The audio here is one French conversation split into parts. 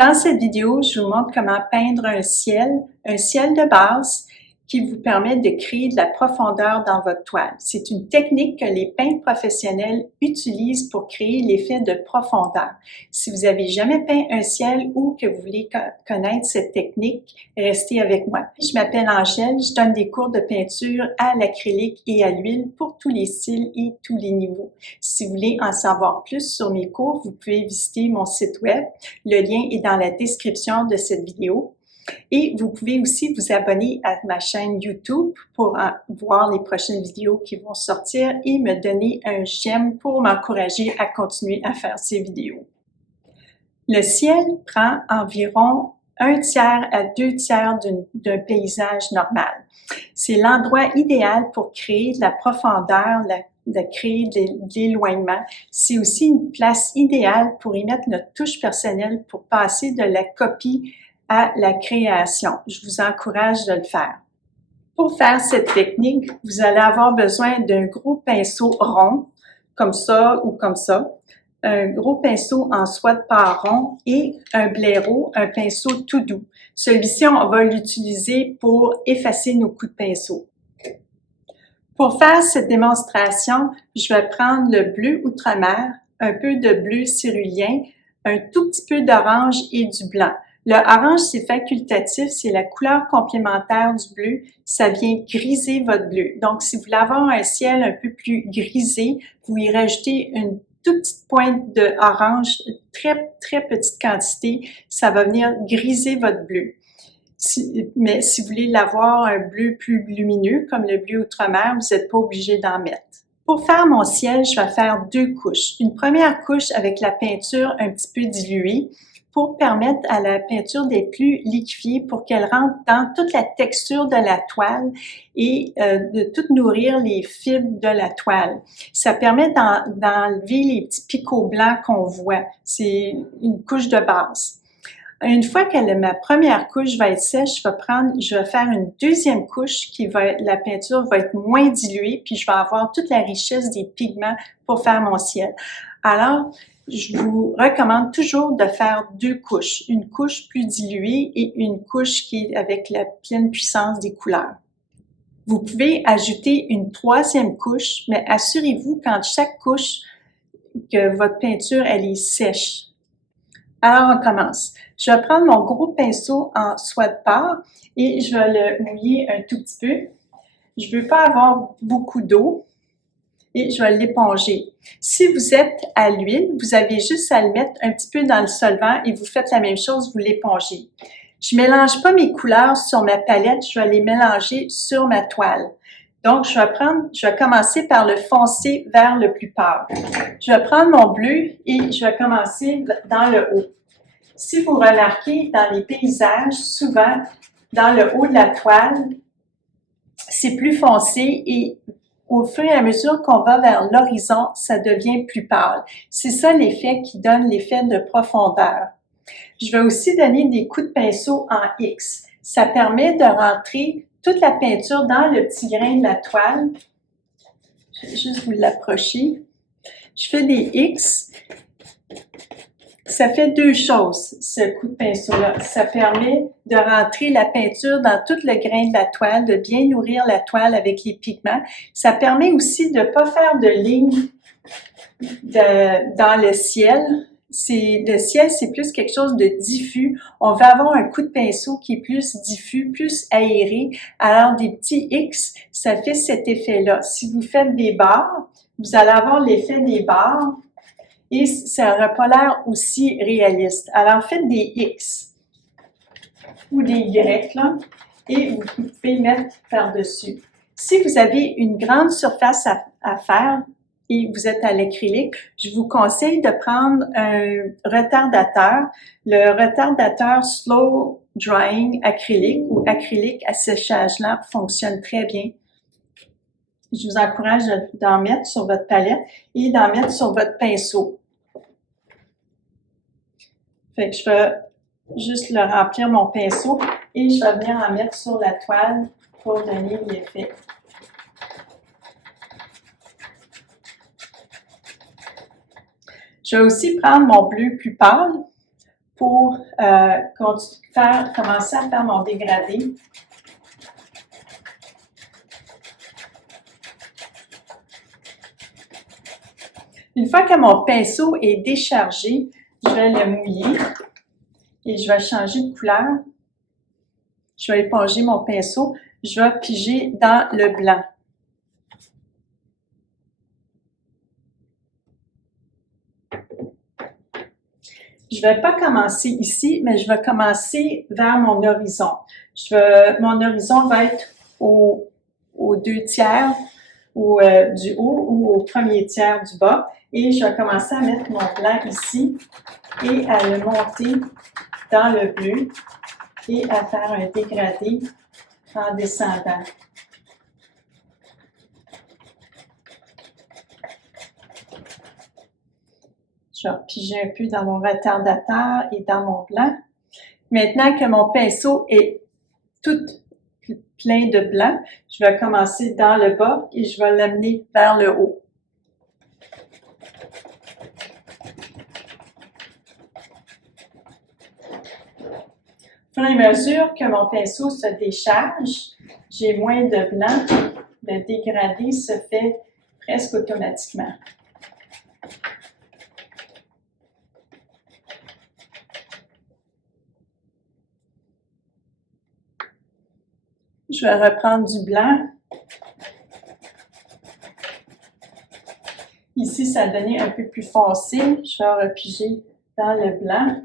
Dans cette vidéo, je vous montre comment peindre un ciel de base qui vous permet de créer de la profondeur dans votre toile. C'est une technique que les peintres professionnels utilisent pour créer l'effet de profondeur. Si vous n'avez jamais peint un ciel ou que vous voulez connaître cette technique, restez avec moi. Je m'appelle Angèle, je donne des cours de peinture à l'acrylique et à l'huile pour tous les styles et tous les niveaux. Si vous voulez en savoir plus sur mes cours, vous pouvez visiter mon site web. Le lien est dans la description de cette vidéo. Et vous pouvez aussi vous abonner à ma chaîne YouTube pour voir les prochaines vidéos qui vont sortir et me donner un j'aime pour m'encourager à continuer à faire ces vidéos. Le ciel prend environ 1/3 à 2/3 d'un paysage normal. C'est l'endroit idéal pour créer de la profondeur, de créer de l'éloignement. C'est aussi une place idéale pour y mettre notre touche personnelle pour passer de la copie à la création. Je vous encourage de le faire. Pour faire cette technique, vous allez avoir besoin d'un gros pinceau rond, comme ça ou comme ça, un gros pinceau en soie de part rond et un blaireau, un pinceau tout doux. Celui-ci, on va l'utiliser pour effacer nos coups de pinceau. Pour faire cette démonstration, je vais prendre le bleu outremer, un peu de bleu cérulien, un tout petit peu d'orange et du blanc. Le orange, c'est facultatif, c'est la couleur complémentaire du bleu. Ça vient griser votre bleu. Donc, si vous voulez avoir un ciel un peu plus grisé, vous y rajoutez une toute petite pointe d'orange, très petite quantité. Ça va venir griser votre bleu. Mais si vous voulez l'avoir un bleu plus lumineux, comme le bleu outremer, vous n'êtes pas obligé d'en mettre. Pour faire mon ciel, je vais faire 2 couches. Une première couche avec la peinture un petit peu diluée, pour permettre à la peinture d'être plus liquéfiée, pour qu'elle rentre dans toute la texture de la toile et de tout nourrir les fibres de la toile. Ça permet d'enlever les petits picots blancs qu'on voit. C'est une couche de base. Une fois que ma première couche va être sèche, je vais faire une deuxième couche la peinture va être moins diluée, puis je vais avoir toute la richesse des pigments pour faire mon ciel. Alors, je vous recommande toujours de faire 2 couches, une couche plus diluée et une couche qui est avec la pleine puissance des couleurs. Vous pouvez ajouter une 3e couche, mais assurez-vous quand chaque couche que votre peinture elle est sèche. Alors on commence. Je vais prendre mon gros pinceau en soie de part et je vais le mouiller un tout petit peu. Je ne veux pas avoir beaucoup d'eau. Et je vais l'éponger. Si vous êtes à l'huile, vous avez juste à le mettre un petit peu dans le solvant et vous faites la même chose, vous l'épongez. Je ne mélange pas mes couleurs sur ma palette, je vais les mélanger sur ma toile. Donc, je vais commencer par le foncé vers le plus pâle. Je vais prendre mon bleu et je vais commencer dans le haut. Si vous remarquez, dans les paysages, souvent, dans le haut de la toile, c'est plus foncé et au fur et à mesure qu'on va vers l'horizon, ça devient plus pâle. C'est ça l'effet qui donne l'effet de profondeur. Je vais aussi donner des coups de pinceau en X. Ça permet de rentrer toute la peinture dans le petit grain de la toile. Je vais juste vous l'approcher. Je fais des X. Ça fait 2 choses, ce coup de pinceau-là. Ça permet de rentrer la peinture dans tout le grain de la toile, de bien nourrir la toile avec les pigments. Ça permet aussi de ne pas faire de lignes dans le ciel. Le ciel, c'est plus quelque chose de diffus. On va avoir un coup de pinceau qui est plus diffus, plus aéré. Alors, des petits X, ça fait cet effet-là. Si vous faites des barres, vous allez avoir l'effet des barres. Et ça n'aura pas l'air aussi réaliste. Alors, faites des X ou des Y, là, et vous pouvez mettre par-dessus. Si vous avez une grande surface à faire et vous êtes à l'acrylique, je vous conseille de prendre un retardateur. Le retardateur Slow Drying acrylique ou acrylique à séchage-là fonctionne très bien. Je vous encourage d'en mettre sur votre palette et d'en mettre sur votre pinceau. Fait que je vais juste le remplir mon pinceau et je vais venir en mettre sur la toile pour donner l'effet. Je vais aussi prendre mon bleu plus pâle pour commencer à faire mon dégradé. Une fois que mon pinceau est déchargé, je vais le mouiller et je vais changer de couleur. Je vais éponger mon pinceau. Je vais piger dans le blanc. Je ne vais pas commencer ici, mais je vais commencer vers mon horizon. Mon horizon va être aux 2/3 ou, du haut ou au 1er tiers du bas. Et je vais commencer à mettre mon blanc ici et à le monter dans le bleu et à faire un dégradé en descendant. Je vais piger un peu dans mon retardateur et dans mon blanc. Maintenant que mon pinceau est tout plein de blanc, je vais commencer dans le bas et je vais l'amener vers le haut. Au fur et à mesure que mon pinceau se décharge, j'ai moins de blanc, le dégradé se fait presque automatiquement. Je vais reprendre du blanc. Ici, ça a donné un peu plus foncé. Je vais repiger dans le blanc.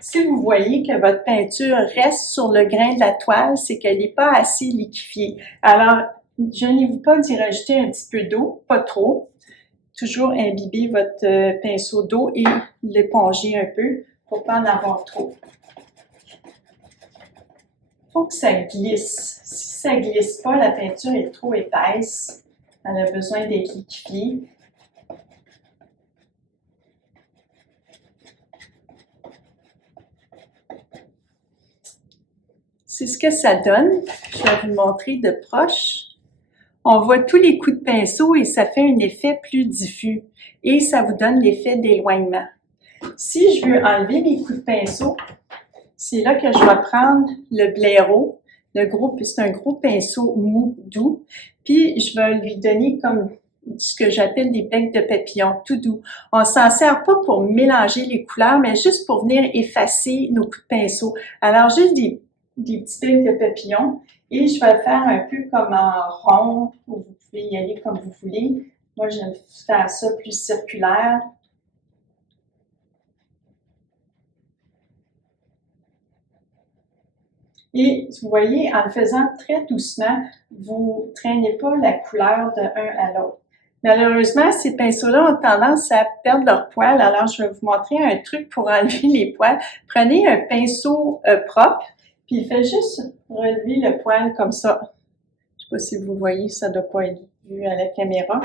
Si vous voyez que votre peinture reste sur le grain de la toile, c'est qu'elle n'est pas assez liquéfiée. Alors, gênez-vous pas d'y rajouter un petit peu d'eau, pas trop. Toujours imbiber votre pinceau d'eau et l'éponger un peu pour ne pas en avoir trop. Il faut que ça glisse. Si ça ne glisse pas, la peinture est trop épaisse. Elle a besoin d'être liquéfiée. C'est ce que ça donne. Je vais vous le montrer de proche. On voit tous les coups de pinceau et ça fait un effet plus diffus. Et ça vous donne l'effet d'éloignement. Si je veux enlever mes coups de pinceau, c'est là que je vais prendre le blaireau. C'est un gros pinceau mou, doux. Puis je vais lui donner comme ce que j'appelle des becs de papillon, tout doux. On ne s'en sert pas pour mélanger les couleurs, mais juste pour venir effacer nos coups de pinceau. Alors juste des petits becs de papillon. Et je vais le faire un peu comme en rond, ou vous pouvez y aller comme vous voulez. Moi, j'aime faire ça plus circulaire. Et vous voyez, en le faisant très doucement, vous ne traînez pas la couleur de un à l'autre. Malheureusement, ces pinceaux-là ont tendance à perdre leur poil, alors je vais vous montrer un truc pour enlever les poils. Prenez un pinceau propre, puis faites juste relever le poil comme ça. Je ne sais pas si vous voyez, ça ne doit pas être vu à la caméra.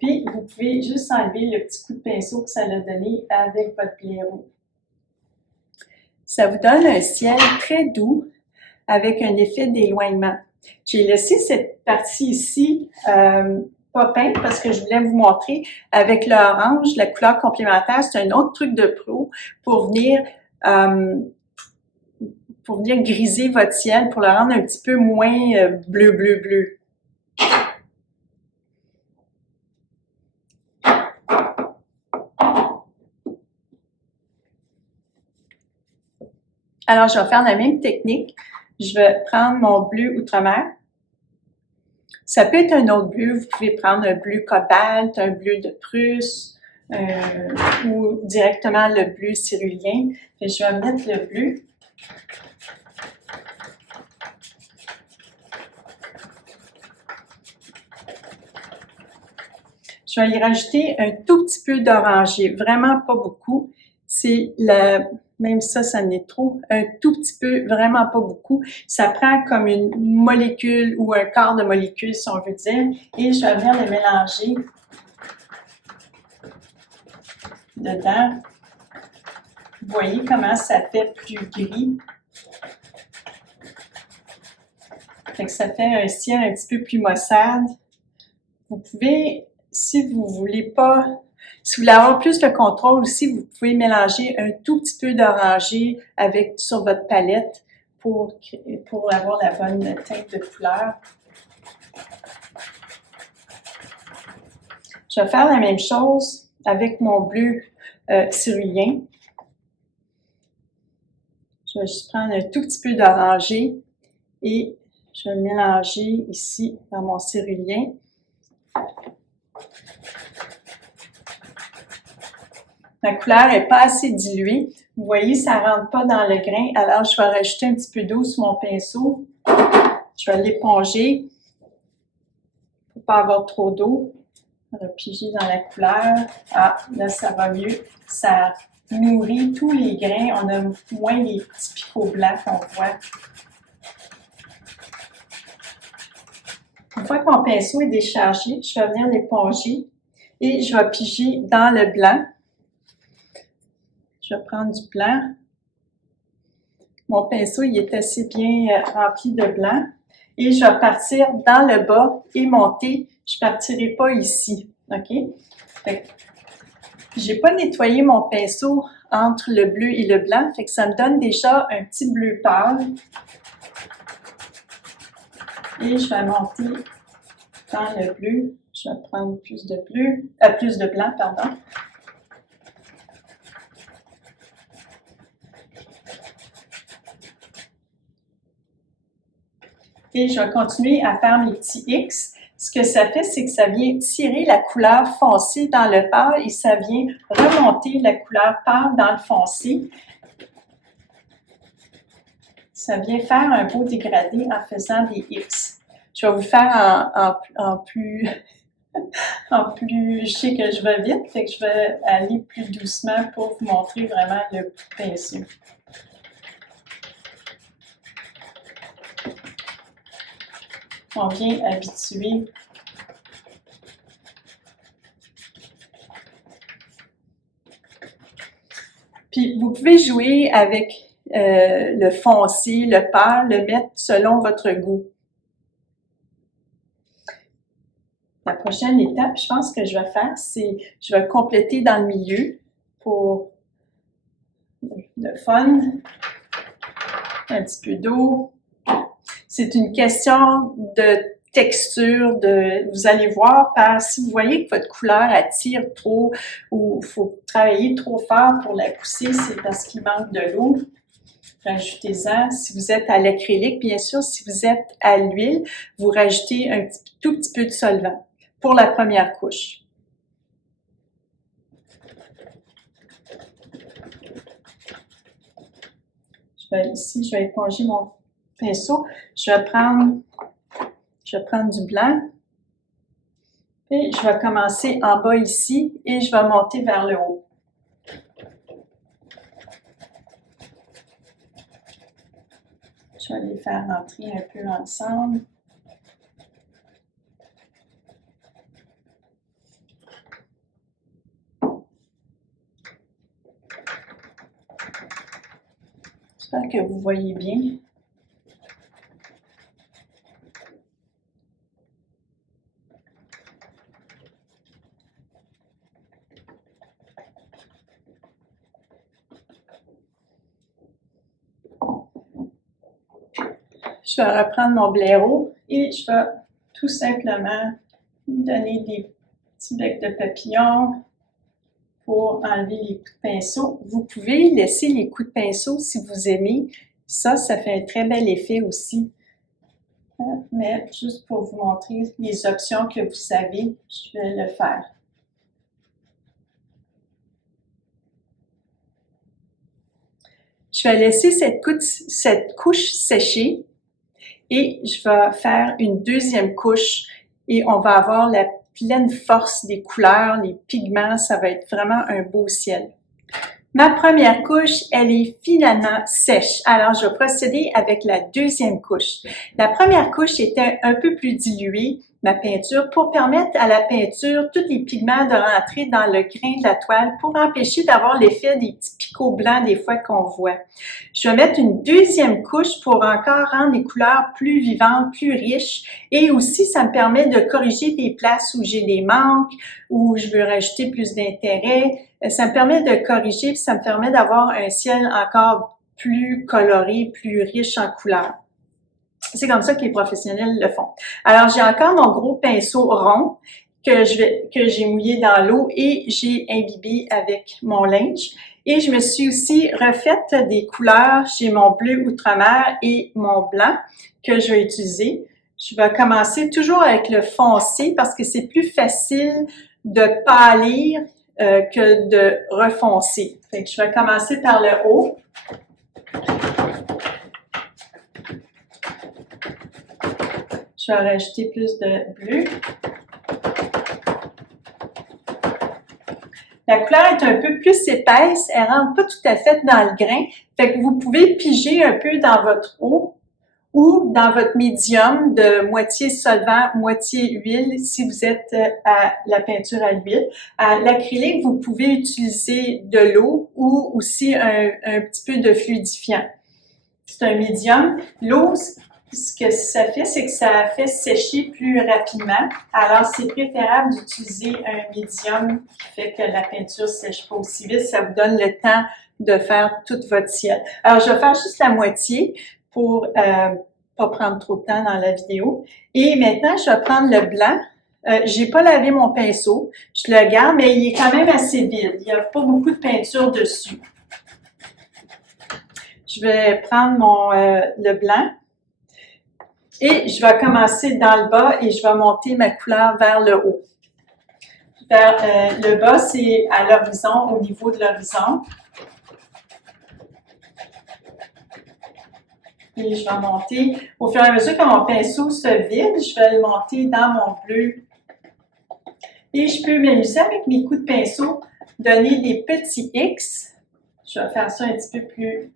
Puis, vous pouvez juste enlever le petit coup de pinceau que ça a donné avec votre blaireau. Ça vous donne un ciel très doux avec un effet d'éloignement. J'ai laissé cette partie ici pas peinte parce que je voulais vous montrer avec l'orange, la couleur complémentaire, c'est un autre truc de pro pour venir griser votre ciel, pour le rendre un petit peu moins bleu, bleu, bleu. Alors, je vais faire la même technique. Je vais prendre mon bleu Outre-mer. Ça peut être un autre bleu. Vous pouvez prendre un bleu cobalt, un bleu de Prusse ou directement le bleu cyrulien. Et je vais mettre le bleu. Je vais y rajouter un tout petit peu d'orangé, vraiment pas beaucoup. C'est même ça en est trop, un tout petit peu, vraiment pas beaucoup. Ça prend comme une molécule ou un quart de molécule, si on veut dire, et je vais venir les mélanger dedans. Vous voyez comment ça fait plus gris. Fait que ça fait un ciel un petit peu plus maussade. Vous pouvez, si vous voulez pas, Si vous voulez avoir plus de contrôle aussi, vous pouvez mélanger un tout petit peu d'orangé sur votre palette pour avoir la bonne teinte de couleur. Je vais faire la même chose avec mon bleu cyrillien. Je vais juste prendre un tout petit peu d'orangé et je vais le mélanger ici dans mon cyrillien. Ma couleur n'est pas assez diluée. Vous voyez, ça ne rentre pas dans le grain. Alors, je vais rajouter un petit peu d'eau sur mon pinceau. Je vais l'éponger pour ne pas avoir trop d'eau. Repiger dans la couleur. Ah, là, ça va mieux. Ça nourrit tous les grains. On a moins les petits picots blancs qu'on voit. Une fois que mon pinceau est déchargé, je vais venir l'éponger et je vais piger dans le blanc. Je vais prendre du blanc. Mon pinceau il est assez bien rempli de blanc. Et je vais partir dans le bas et monter. Je ne partirai pas ici. OK? Je n'ai pas nettoyé mon pinceau entre le bleu et le blanc. Fait que ça me donne déjà un petit bleu pâle. Et je vais monter dans le bleu. Je vais prendre plus de blanc, pardon. Et je vais continuer à faire mes petits X. Ce que ça fait, c'est que ça vient tirer la couleur foncée dans le pâle et ça vient remonter la couleur pâle dans le foncé. Ça vient faire un beau dégradé en faisant des X. Je vais vous faire en plus... je sais que je vais vite, fait que je vais aller plus doucement pour vous montrer vraiment le pinceau. On vient habituer puis vous pouvez jouer avec le foncé, le pâle, le mettre selon votre goût. La prochaine étape, je pense que je vais faire, c'est je vais compléter dans le milieu pour le fun. Un petit peu d'eau. C'est une question de texture, vous allez voir, si vous voyez que votre couleur attire trop ou il faut travailler trop fort pour la pousser, c'est parce qu'il manque de l'eau. Rajoutez-en. Si vous êtes à l'acrylique, bien sûr, si vous êtes à l'huile, vous rajoutez un tout petit peu de solvant pour la première couche. Ici, je vais éponger mon pinceau. Je vais prendre du blanc. Et je vais commencer en bas ici et je vais monter vers le haut. Je vais les faire rentrer un peu ensemble. J'espère que vous voyez bien. Je vais reprendre mon blaireau et je vais tout simplement donner des petits becs de papillon pour enlever les coups de pinceau. Vous pouvez laisser les coups de pinceau si vous aimez. Ça fait un très bel effet aussi. Mais juste pour vous montrer les options que vous avez, je vais le faire. Je vais laisser cette couche sécher et je vais faire une deuxième couche et on va avoir la pleine force des couleurs, les pigments, ça va être vraiment un beau ciel. Ma première couche, elle est finalement sèche. Alors, je vais procéder avec la deuxième couche. La première couche était un peu plus diluée ma peinture pour permettre à la peinture, tous les pigments de rentrer dans le grain de la toile pour empêcher d'avoir l'effet des petits picots blancs des fois qu'on voit. Je vais mettre une deuxième couche pour encore rendre les couleurs plus vivantes, plus riches et aussi ça me permet de corriger des places où j'ai des manques, où je veux rajouter plus d'intérêt. Ça me permet de corriger puis ça me permet d'avoir un ciel encore plus coloré, plus riche en couleurs. C'est comme ça que les professionnels le font. Alors, j'ai encore mon gros pinceau rond que j'ai mouillé dans l'eau et j'ai imbibé avec mon linge. Et je me suis aussi refaite des couleurs. J'ai mon bleu outre-mer et mon blanc que je vais utiliser. Je vais commencer toujours avec le foncé parce que c'est plus facile de pâlir que de refoncer. Fait que je vais commencer par le haut. Je vais rajouter plus de bleu. La couleur est un peu plus épaisse, elle ne rentre pas tout à fait dans le grain. Fait que vous pouvez piger un peu dans votre eau ou dans votre médium de moitié solvant, moitié huile si vous êtes à la peinture à l'huile. À l'acrylique, vous pouvez utiliser de l'eau ou aussi un petit peu de fluidifiant. C'est un médium. L'eau, ce que ça fait, c'est que ça fait sécher plus rapidement. Alors, c'est préférable d'utiliser un médium qui fait que la peinture ne sèche pas aussi vite. Ça vous donne le temps de faire tout votre ciel. Alors, je vais faire juste la moitié pour pas prendre trop de temps dans la vidéo. Et maintenant, je vais prendre le blanc. J'ai pas lavé mon pinceau. Je le garde, mais il est quand même assez vide. Il n'y a pas beaucoup de peinture dessus. Je vais prendre le blanc. Et je vais commencer dans le bas et je vais monter ma couleur vers le haut. Vers le bas, c'est à l'horizon, au niveau de l'horizon. Et je vais monter. Au fur et à mesure que mon pinceau se vide, je vais le monter dans mon bleu. Et je peux m'amuser avec mes coups de pinceau, donner des petits X. Je vais faire ça un petit peu plus.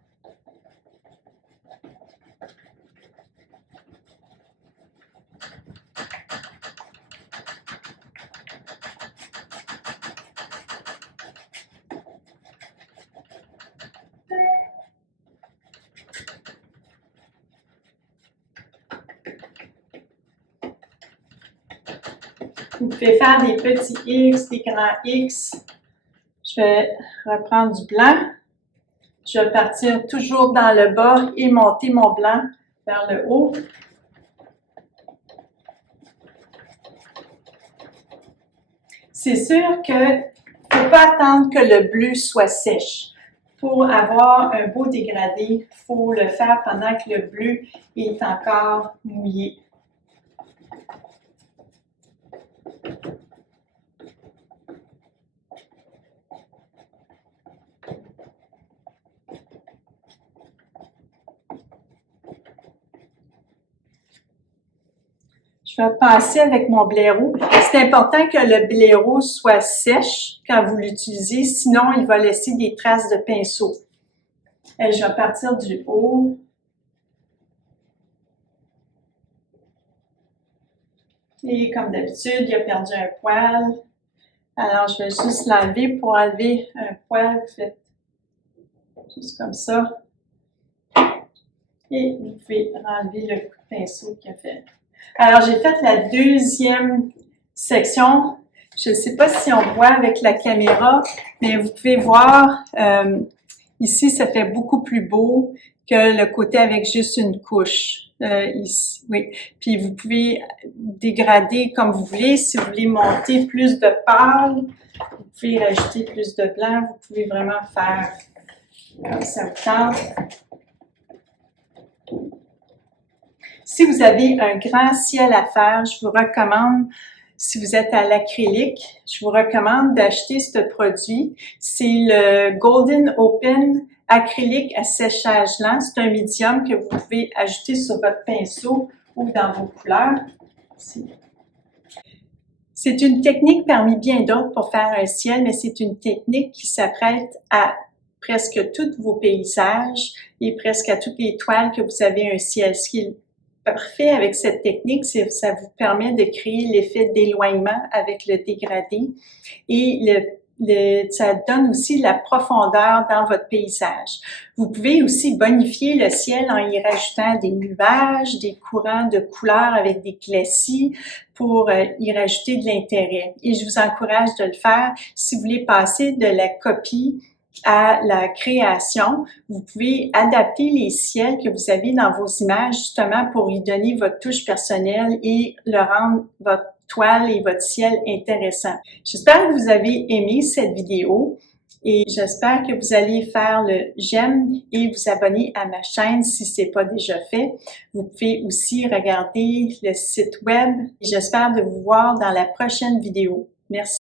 Vous pouvez faire des petits X, des grands X. Je vais reprendre du blanc. Je vais partir toujours dans le bas et monter mon blanc vers le haut. C'est sûr qu'il ne faut pas attendre que le bleu soit sèche. Pour avoir un beau dégradé, il faut le faire pendant que le bleu est encore mouillé. Je vais passer avec mon blaireau. C'est important que le blaireau soit sèche quand vous l'utilisez, sinon il va laisser des traces de pinceau. Et je vais partir du haut. Et comme d'habitude, il a perdu un poil. Alors, je vais juste l'enlever pour enlever un poil. Faites juste comme ça. Et vous pouvez enlever le coup de pinceau qu'il a fait. Alors, j'ai fait la deuxième section. Je ne sais pas si on voit avec la caméra, mais vous pouvez voir, ici, ça fait beaucoup plus beau que le côté avec juste une couche. Ici, oui. Puis, vous pouvez dégrader comme vous voulez. Si vous voulez monter plus de pâle, vous pouvez rajouter plus de blanc. Vous pouvez vraiment faire comme ça vous tente. Si vous avez un grand ciel à faire, je vous recommande, si vous êtes à l'acrylique, je vous recommande d'acheter ce produit. C'est le Golden Open acrylique à séchage lent. C'est un médium que vous pouvez ajouter sur votre pinceau ou dans vos couleurs. C'est une technique parmi bien d'autres pour faire un ciel, mais c'est une technique qui s'apprête à presque tous vos paysages et presque à toutes les toiles que vous avez un ciel. Ce qui est parfait avec cette technique, c'est que ça vous permet de créer l'effet d'éloignement avec le dégradé et ça donne aussi de la profondeur dans votre paysage. Vous pouvez aussi bonifier le ciel en y rajoutant des nuages, des courants de couleurs avec des glacis pour y rajouter de l'intérêt. Et je vous encourage de le faire si vous voulez passer de la copie à la création. Vous pouvez adapter les ciels que vous avez dans vos images justement pour y donner votre touche personnelle et le rendre votre toile et votre ciel intéressant. J'espère que vous avez aimé cette vidéo et j'espère que vous allez faire le j'aime et vous abonner à ma chaîne si ce n'est pas déjà fait. Vous pouvez aussi regarder le site web. J'espère de vous voir dans la prochaine vidéo. Merci.